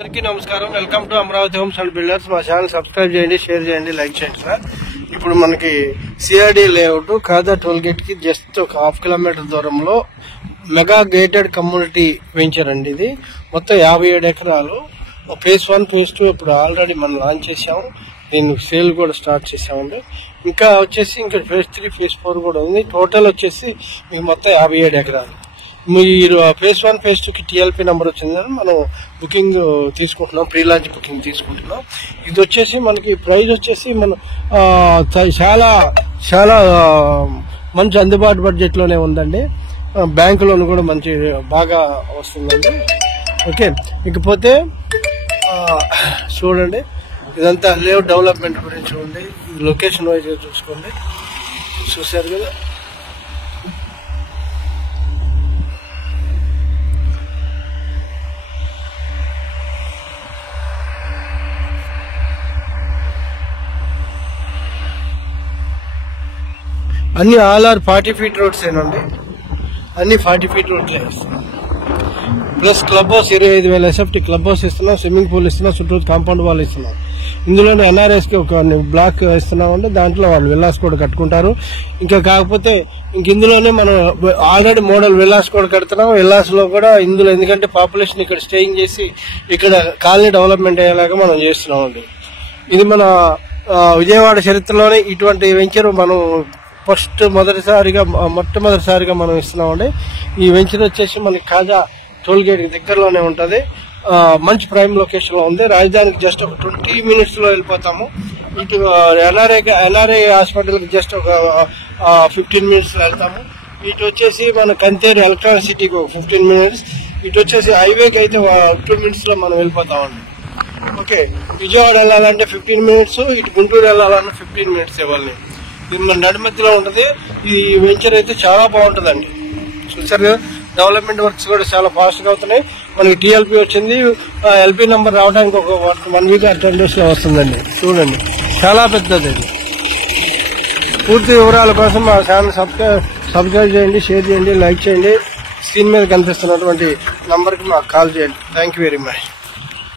అందరికీ నమస్కారం. Welcome to Amaravati homes and builders. మా ఛానల్ సబ్స్క్రైబ్ చేయండి, షేర్ చేయండి, లైక్ చేయండి సార్. ఇప్పుడు మనకి సిఆర్డి లేఅవుట్ ఖాదా టోల్ గేట్ కి జస్ట్ ఒక 1/2 కిలోమీటర్ దూరంలో మెగా గేటెడ్ కమ్యూనిటీ వెంచర్ అండి. ఇది మొత్తం 57 ఎకరాలు. ఫేజ్ 1 ఫేజ్ 2 ఇప్పుడు ఆల్రెడీ మనం లాంచ్ చేసాము. దీన్ని సేల్ కూడా స్టార్ట్ చేసామండి. ఇంకా వచ్చేసి ఇంకా ఫేజ్ 3 ఫేజ్ 4 కూడా ఉంది. టోటల్ వచ్చేసి మీకు మొత్తం 57 ఎకరాలు. మీరు ఫేజ్ 1 ఫేజ్ 2 కి టీఎల్పీ నెంబర్ వచ్చిందని మనం బుకింగ్ తీసుకుంటున్నాం, ప్రీ లాంచ్ బుకింగ్ తీసుకుంటున్నాం. ఇది వచ్చేసి మనకి ప్రైస్ వచ్చేసి మనం చాలా చాలా మంచి అందుబాటు బడ్జెట్ లోనే ఉందండి. బ్యాంకు లోన్ కూడా మంచి బాగా వస్తుందండి. ఓకే, ఇకపోతే చూడండి, ఇదంతా లేఅవుట్ డెవలప్మెంట్ గురించి ఉంది. లొకేషన్ వైజ్ చూసుకోండి, చూసారు కదా. అన్ని ఆల్ ఆర్ 40 ఫీట్ రోడ్స్ ఏనండి, అన్ని 40 feet roads. Plus club house 25,000 SFT club house ఇస్తున్నాం, స్విమ్మింగ్ పూల్ ఇస్తున్నాం, చుట్టూ కాంపౌండ్ వాల్ ఇస్తున్నాం. ఇందులోనే ఎన్ఆర్ఎస్ కి ఒక బ్లాక్ ఇస్తున్నామండి. దాంట్లో వాళ్ళు విల్లాస్ కూడా కట్టుకుంటారు. ఇంకా కాకపోతే ఇందులోనే మనం ఆల్రెడీ మోడల్ విల్లాస్ కూడా కడుతున్నాం. విల్లాస్ లో కూడా ఇందులో ఎందుకంటే పాపులేషన్ ఇక్కడ స్టేయింగ్ చేసి ఇక్కడ కాలనీ డెవలప్మెంట్ అయ్యేలాగా మనం చేస్తున్నామండి. ఇది మన విజయవాడ చరిత్రలోనే ఇటువంటి వెంచర్ మనం మొట్టమొదటిసారిగా మనం ఇస్తున్నామండి. ఈ వెంచర్ వచ్చేసి మనకి ఖాదా టోల్ గేట్ దగ్గరలోనే ఉంటది. మంచి ప్రైమ్ లొకేషన్ లో ఉంది. రాజధానికి జస్ట్ ఒక 20 మినిట్స్ లో వెళ్ళిపోతాము. ఇటు ఎన్ఆర్ఐ హాస్పిటల్ కి జస్ట్ ఒక 15 మినిట్స్ లో వెళ్తాము. ఇటు వచ్చేసి మన కంతేరు ఎలక్ట్రానిక్ సిటీకి ఒక 15 మినిట్స్. ఇటు వచ్చేసి హైవేకి అయితే 2 మినిట్స్ లో మనం వెళ్ళిపోతామండి. ఓకే, విజయవాడ వెళ్ళాలంటే 15 మినిట్స్, ఇటు గుంటూరు వెళ్ళాలన్నా 15 మినిట్స్ ఇవ్వాలి. ఇది మన నడిమధ్యలో ఉంటది. ఈ వెంచర్ అయితే చాలా బాగుంటదండి. చూసారు కదా, డెవలప్మెంట్ వర్క్స్ కూడా చాలా ఫాస్ట్ గా అవుతున్నాయి. మనకి టీఎల్పీ వచ్చింది. ఎల్పీ నెంబర్ రావడానికి ఒక 1 వీక్ 10 డేస్ లో వస్తుందండి. చూడండి, చాలా పెద్దది. పూర్తి వివరాల కోసం మా ఛానల్ సబ్స్క్రైబ్ చేయండి, షేర్ చేయండి, లైక్ చేయండి. స్క్రీన్ మీద కనిపిస్తున్నటువంటి నంబర్ కి మాకు కాల్ చేయండి. Thank you very much.